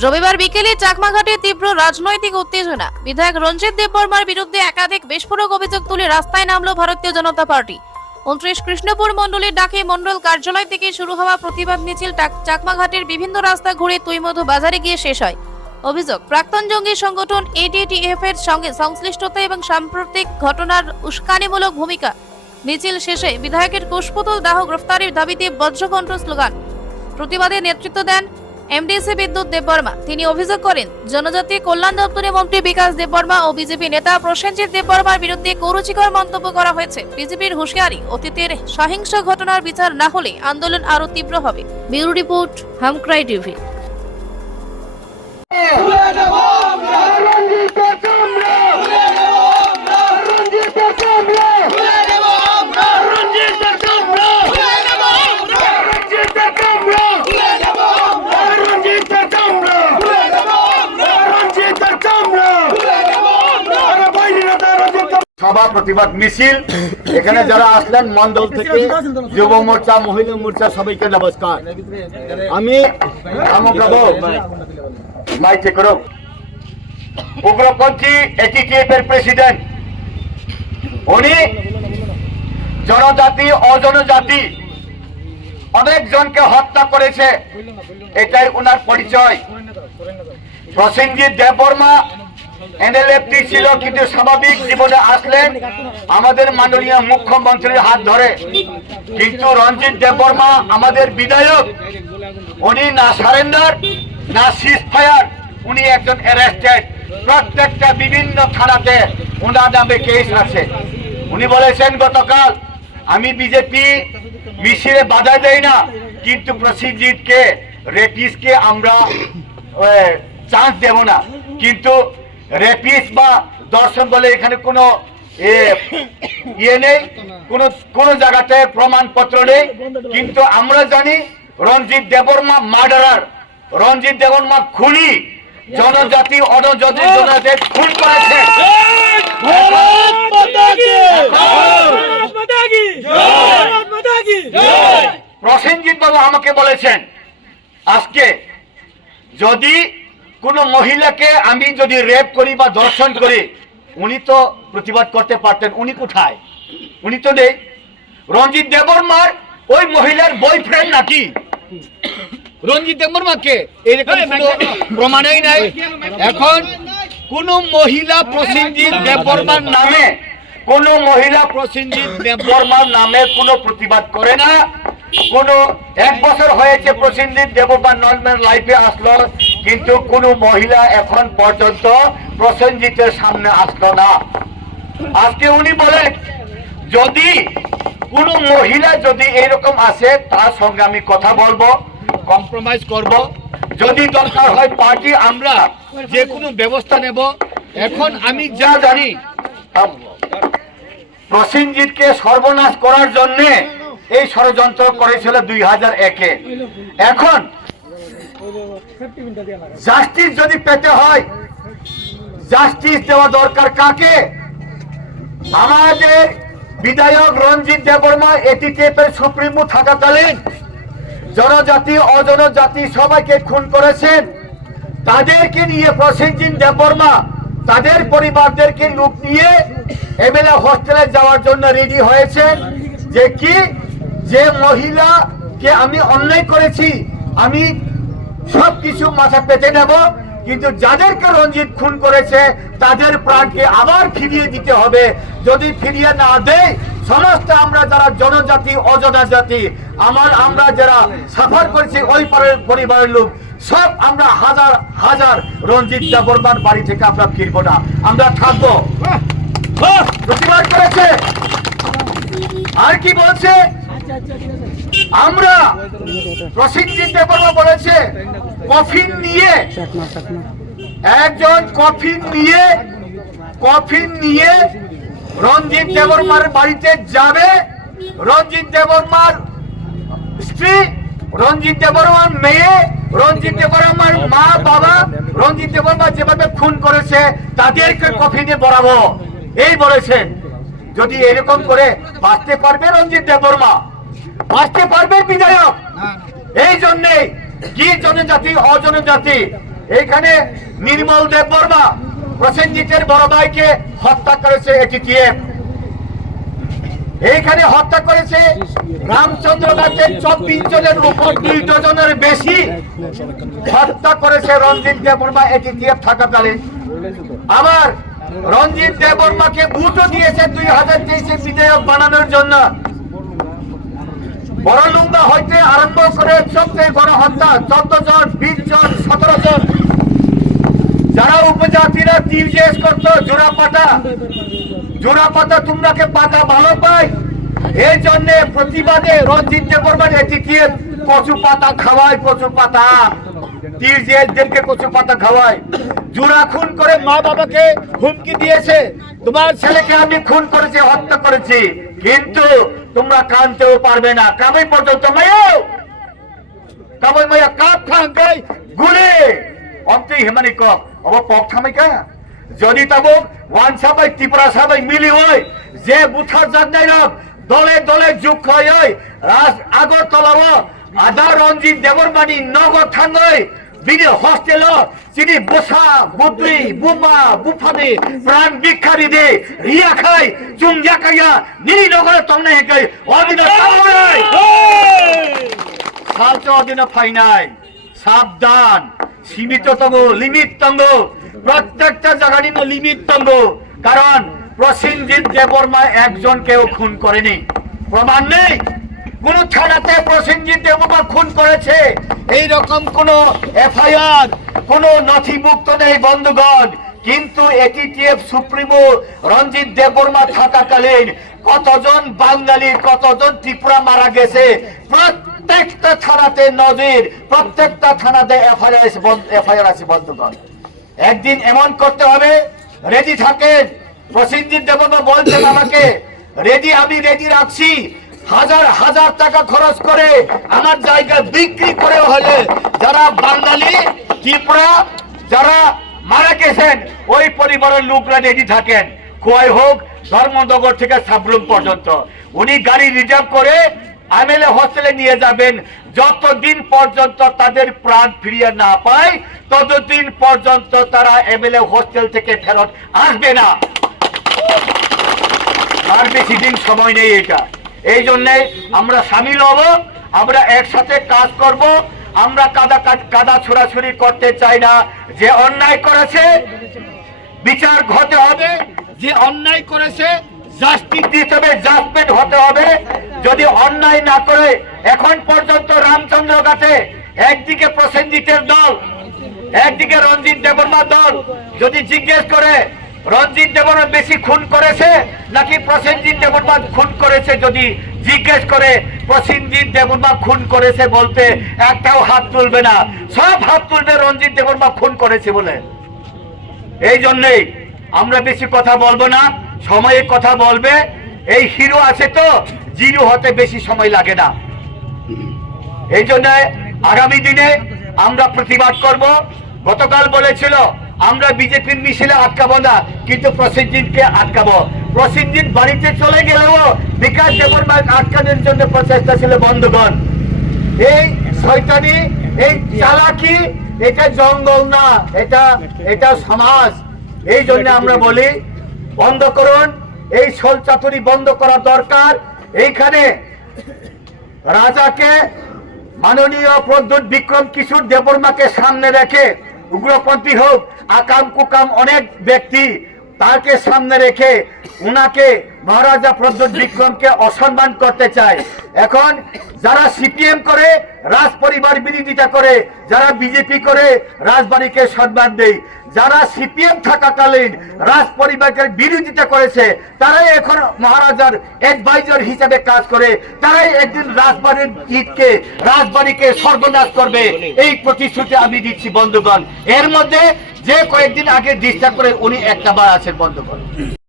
রবিবার বিকেলে চাকমাঘাটে তীব্র রাজনৈতিক উত্তেজনা। বিধায়ক রঞ্জিত দেববর্মার বিরুদ্ধে একাধিক বিস্ফোরক অভিযোগ তুলে রাস্তায় নামল ভারতীয় জনতা পার্টি। 29 কৃষ্ণপুর মণ্ডলের ডাকে মণ্ডল কার্যালয় থেকে শুরু হওয়া প্রতিবাদ মিছিল চাকমাঘাটের বিভিন্ন রাস্তা ঘুরে তুইমধু বাজারে গিয়ে শেষ হয়। অভিযোগ, প্রাক্তন জঙ্গি সংগঠন এটিটিএফ এর সঙ্গে সংশ্লিষ্টতা এবং সাম্প্রতিক ঘটনার উস্কানিমূলক ভূমিকা। মিছিল শেষে বিধায়কের কুশপুতল দাহ গ্রেফতারের দাবিতে বজ্রকণ্ঠ স্লোগান। প্রতিবাদে নেতৃত্ব দেন এমডিসি বিদ্যুৎ দেববর্মা। তিনি অভিযোগ করেন, জনজাতি কল্যাণ দপ্তরের মন্ত্রী বিকাশ দেববর্মা ও বিজেপি নেতা প্রসেনজিৎ দেববর্মার বিরুদ্ধে কুরুচিকর মন্তব্য করা হয়েছে। বিজেপির হুঁশিয়ারি, অতীতের সহিংস ঘটনার বিচার না হলে আন্দোলন আরো তীব্র হবে। ব্যুরো রিপোর্ট, হামক্রাই টিভি। সভা প্রতিবাদ মিছিল এখানে যারা আসলেন মন্ডল থেকে যুব মোর্চা, মহিলা মোর্চা, সবাইকে নমস্কার। আমি উগ্রপন্থী এটিটিএফ এর প্রেসিডেন্ট। উনি জনজাতি অজনজাতি অনেকজনকে হত্যা করেছে, এটাই ওনার পরিচয়। প্রসেনজিৎ দেববর্মা এনএলএফটি ছিল, কিন্তু স্বাভাবিক জীবনে আসলেন আমাদের মাননীয় মুখ্যমন্ত্রীর হাত ধরে। কিন্তু রঞ্জিত দেববর্মা আমাদের বিধায়ক, উনি না সারেন্ডার না সিজফায়ার, উনি একজন অ্যারেস্টেড। প্রত্যেকটা বিভিন্ন থানাতে ওনার নামে কেস আছে। উনি বলেছেন গতকাল, আমি বিজেপি মিছিলে বাধা দেই না, কিন্তু প্রসেনজিৎকে রেপিসকে আমরা চান্স দেব না। কিন্তু রেপিস বা দর্শন বলে এখানে কোনো ইয়ে নেই, কোন জায়গাতে প্রমাণপত্র নেই। কিন্তু আমরা জানি রঞ্জিত দেববর্মা মার্ডারার, রঞ্জিত দেববর্মা খুনি, জনজাতি অনজাতি জনজাতি খুন করেছে। প্রসেনজিৎ বাবু আমাকে বলেছেন, আজকে যদি কোন মহিলাকে আমি যদি রেপ করি বা ধর্ষণ করি, উনি তো প্রতিবাদ করতে পারতেন, উনি কোথায়? উনি তো নেই। রঞ্জিত দেববর্মার ওই মহিলার বয়ফ্রেন্ড নাকি রঞ্জিত দেববর্মাকে? এরকম কোনো প্রমাণই নাই। এখন কোন মহিলা প্রসেনজিৎ দেববর্মার নামে, কোন মহিলা প্রসেনজিৎ দেববর্মার নামে কোনো প্রতিবাদ করে না। কোন 1 বছর হয়েছে প্রসেনজিৎ দেববর্মা নর্মাল লাইফে আসলো, কিন্তু কোন মহিলা এখন পর্যন্ত প্রসেনজিতের সামনে আসলো না। আজকে উনি বলেন, যদি কোন মহিলা যদি এরকম আসে, তার সঙ্গে আমি কথা বলবো, কম্প্রোমাইজ করব, যদি দরকার হয় পার্টি আমরা যে কোনো ব্যবস্থা নেব। এখন আমি যা জানি, প্রসেনজিৎকে সর্বনাশ করার জন্য এই ষড়যন্ত্র করেছিল 2001-এ। এখন জাস্টিস যদি পেতে হয়, জাস্টিস দেওয়া দরকার কাকে? আমাদের বিধায়ক রঞ্জিত দেববর্মা এটিটিএফ এর সুপ্রিমো থাকাকালীন জনজাতি অজনজাতি সবাইকে খুন করেছেন। তাদেরকে নিয়ে প্রসেনজিৎ দেববর্মা তাদের পরিবারদেরকে লুট নিয়ে এমএলএ হোস্টেলে যাওয়ার জন্য রেডি হয়েছেন। যে কি, যে মহিলাকে আমি অন্যায় করেছি, আমি সবকিছু মাথা পেতে নেব, কিন্তু যাদেরকে রঞ্জিত খুন করেছে তাদের প্রাণকে আবার ফিরিয়ে দিতে হবে। যদি ফিরিয়ে না দেয়, সমস্ত আমরা যারা জনজাতি অজনজাতি আমরা যারা সাফার করেছি ওই পরিবারের লোক সব আমরা হাজার হাজার রঞ্জিত দেববর্মার বাড়ি থেকে আমরা ফিরবো না, আমরা থাকবো। প্রতিবাদ করেছে। আর কি বলছে? আমরা প্রসেনজিৎ দেববর্মা বলেছে কফিন নিয়ে, একজন কফিন নিয়ে রঞ্জিত দেববর্মার বাড়িতে যাবে। রঞ্জিত দেববর্মার স্ত্রী, রঞ্জিত দেববর্মার মেয়ে, রঞ্জিত দেববর্মার মা বাবা, রঞ্জিত দেববর্মা যেভাবে খুন করেছে তাদেরকে কফিনে বরাবো, এই বলেছেন। যদি এরকম করে বাঁচতে পারবে রঞ্জিত দেববর্মা, বাঁচতে পারবে বিধায়ক। এই জন্যে কি জনজাতি অজনজাতি এইখানে নির্মল দেববর্মা প্রসেনজিতের বড় ভাইকে হত্যা করেছে এটিটিএফ। এইখানে হত্যা করেছে রামচন্দ্র গাছের 24 জনের উপর 2 ডজনের বেশি হত্যা করেছে রঞ্জিত দেববর্মা এটিটিএফ থাকাকালীন। আবার রঞ্জিত দেববর্মাকে ভোটও দিয়েছে 2023 বিধায়ক বানানোর জন্য। বড়লুঙ্গা হইতে আরম্ভ করে সবচেয়ে বড় হত্যা 14 জন, 20 জন, 17 জন, যারা উপজাতিরা তীর্থেস করতো জোড়াপাতা তোমরাকে পাতা ভালো পাই, এই জন্য প্রতিবাদে রঞ্জিত দেববর্মার এটিটিএফ কচু পাতা খাওয়ায়, কচু পাতা তীর্থেসদেরকে কচু পাতা খাওয়ায়। জোড়া খুন করে মা বাবাকে হুমকি দিয়েছে, তোমার ছেলেকে আমি খুন করেছি, হত্যা করেছি, কিন্তু তোমরা কানতেও পারবে না। কামাই পর্যন্ত কামাই মাইয়া কাপ খাঙ্গাই গুলে অন্তে হিমানি কপ অব পক থামাইকা যদি তাবো ওয়ান সাবাই ত্রিপুরা সাবাই মিলি হয় যে বুথার জানাই রক দলে দলে যুগ হয় রাজ আগরতলা আদা রঞ্জিত দেববর্মানি নগর থাঙ্গই বিনি হস্টেল চিনি বসা বুদ্রি বুমা বুফানি প্রাণ ভিক্ষারি দে রিয়া খাই চুংজা কাইয়া নিনি নগরে তংনা হেকাই অদিন সামরাই সালচ অদিন ফাইনাই সাবধান সীমিত তঙ্গ লিমিট তঙ্গ প্রত্যেকটা জায়গায় লিমিট তঙ্গ। কারণ প্রসেনজিৎ দেববর্মা একজনকেও খুন করেনি, প্রমাণ নেই কোন থানাতে প্রসেনজিৎ দেববর্মা খুন করেছে এই রকম কোন এফআইআর কোন নথিভুক্ত নেই বন্ধুগণ। কিন্তু এটিটিএফ সুপ্রিমো রঞ্জিত দেববর্মা থাকাকালীন কতজন বাঙালি কতজন ত্রিপুরা মারা গেছে প্রত্যেকটা থানাতে নজির, প্রত্যেকটা থানাতে এফআইআর আছে বন্ধুগণ। একদিন এমন করতে হবে, রেডি থাকেন। প্রসেনজিৎ দেববর্মা বলছেন আমাকে আমি রেডি রাখছি, হাজার হাজার টাকা খরচ করে আমার জায়গা বিক্রি করে হলে যারা বাঙালি ত্রিপুরা যারা মারা গেছেন ওই পরিবারের লোকরা রেডি থাকেন। খোয়াই হোক ধর্মনগর থেকে সাবরুম পর্যন্ত উনি গাড়ি রিজার্ভ করে এমএলএ হোস্টেলে নিয়ে যাবেন। যতদিন পর্যন্ত তাদের প্রাণ ফিরিয়ে না পায় ততদিন পর্যন্ত তারা এমএলএ হোস্টেল থেকে ফেরত আসবে না। আর বেশি দিন সময় নেই এটা। এই জন্যে আমরা সামিল হব, আমরা একসাথে কাজ করব। আমরা কাদা ছোড়াছুড়ি করতে চাই না। যে অন্যায় করেছে বিচার হতে হবে, যে অন্যায় করেছে জাস্টিস দিতে হবে, জাজমেন্ট হতে হবে। যদি অন্যায় না করে এখন পর্যন্ত রামচন্দ্র ঘাটে একদিকে প্রসেনজিতের দল একদিকে রঞ্জিত দেববর্মার দল যদি জিজ্ঞেস করে রঞ্জিত দেববর্মা বেশি খুন করেছে নাকি প্রসেনজিৎ দেববর্মা খুন করেছে, যদি জিজ্ঞেস করে প্রসেনজিৎ দেববর্মা খুন করেছে বলতে একটাও হাত তুলবে না, সব হাত তুলবে রঞ্জিত দেববর্মা খুন করেছে বলে। এই জন্যই আমরা বেশি কথা বলবো না, সময়ে কথা বলবে। এই হিরো আছে তো জিরো হতে বেশি সময় লাগে না। এই জন্য আগামী দিনে আমরা প্রতিবাদ করব। গতকাল বলেছিল আমরা বিজেপির মিছিলে আটকাবো না, কিন্তু প্রসেনজিৎকে আটকাবো। প্রসেনজিৎ বাড়িতে চলে গেলেও বিকাশ দেববর্মা আটকানোর জন্য প্রচেষ্টা ছিল বন্ধুগণ। এই শয়তানি এই চালাকি এটা জঙ্গল না, এটা সমাজ। এই জন্য আমরা বলি বন্ধ করুন, এই ছল চাতুরি বন্ধ করা দরকার। এইখানে রাজাকে মাননীয় প্রদ্যুৎ বিক্রম কিশোর দেববর্মাকে সামনে রেখে উগ্রপন্থী হোক আকাম কুকাম অনেক ব্যক্তি তাকে সামনে রেখে উনাকে মহারাজা প্রদ্যুৎ বিক্রমকে অসম্মান করতে চায়। এখন যারা সিপিএম করে রাজ পরিবার বিরোধিতা করে, যারা বিজেপি করে রাজবাড়িকে সম্মান দেয়, যারা সিপিএম থাকাকালীন রাজ পরিবারের বিরোধিতা করেছে তারাই এখন মহারাজার অ্যাডভাইজার হিসেবে কাজ করে, তারাই একদিন রাজবাড়িকে সর্বনাশ করবে এই প্রতিশ্রুতি আমি দিচ্ছি বন্ধুগণ। এর মধ্যে যে কয়েকদিন আগে ডিস্টার্ব করে উনি একটা বার আছেন বন্ধুগণ।